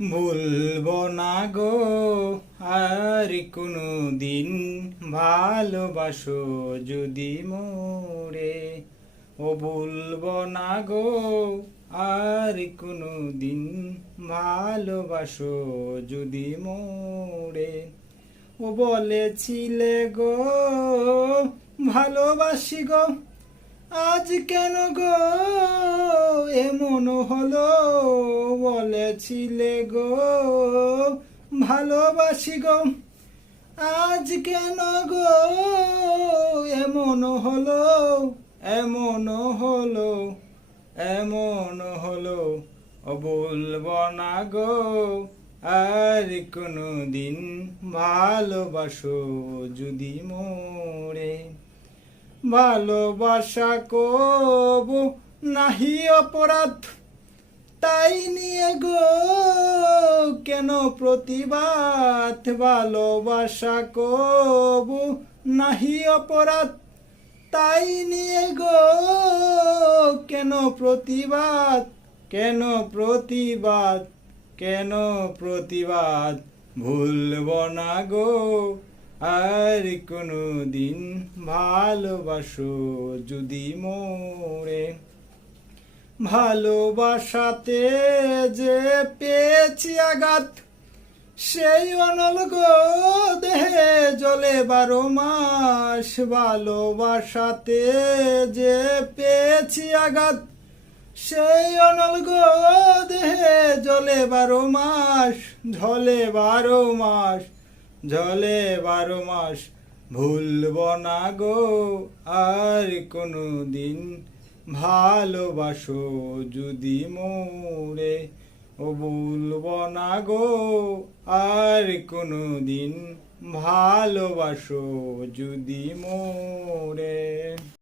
ভুলবো না গো আর কোনো দিন, ভালোবাসো যদি মোরে। ও ভুলবো না গো আর কোনো দিন, ভালোবাসো যদি মোরে। ও বলেছিলে গো ভালোবাসি গো, আজ কেন গো এমন হলো। বলেছিলে গো ভালোবাসি গো, আজ কেন গো এমন হলো, এমন হলো, এমন হলো। ও বলবো না গো আর কোনো দিন, ভালোবাসো যদি মোরে। ভালোবাসা কবু নাহি অপরাধ, তাই নিয়ে গো কেন প্রতিবাদ। ভালোবাসা কবু নাহি অপরাধ, তাই নিয়ে গো কেন প্রতিবাদ, কেন প্রতিবাদ, কেন প্রতিবাদ। ভুলব না গো আর কোনো দিন, ভালোবাসো যদি মোরে। ভালোবাসাতে যে পেয়েছি আঘাত, সেই অনল গো দেহে জ্বলে 12 মাস। ভালোবাসাতে যে পেয়েছি আঘাত, সেই অনল গো দেহে জ্বলে 12 মাস, জ্বলে 12 মাস, জ্বলে 12 মাস। ভুলব না গো আর কোনো দিন, ভালোবাসো যদি মোরে। ও ভুলব না গো আর কোনো দিন, ভালোবাসো যদি মোরে।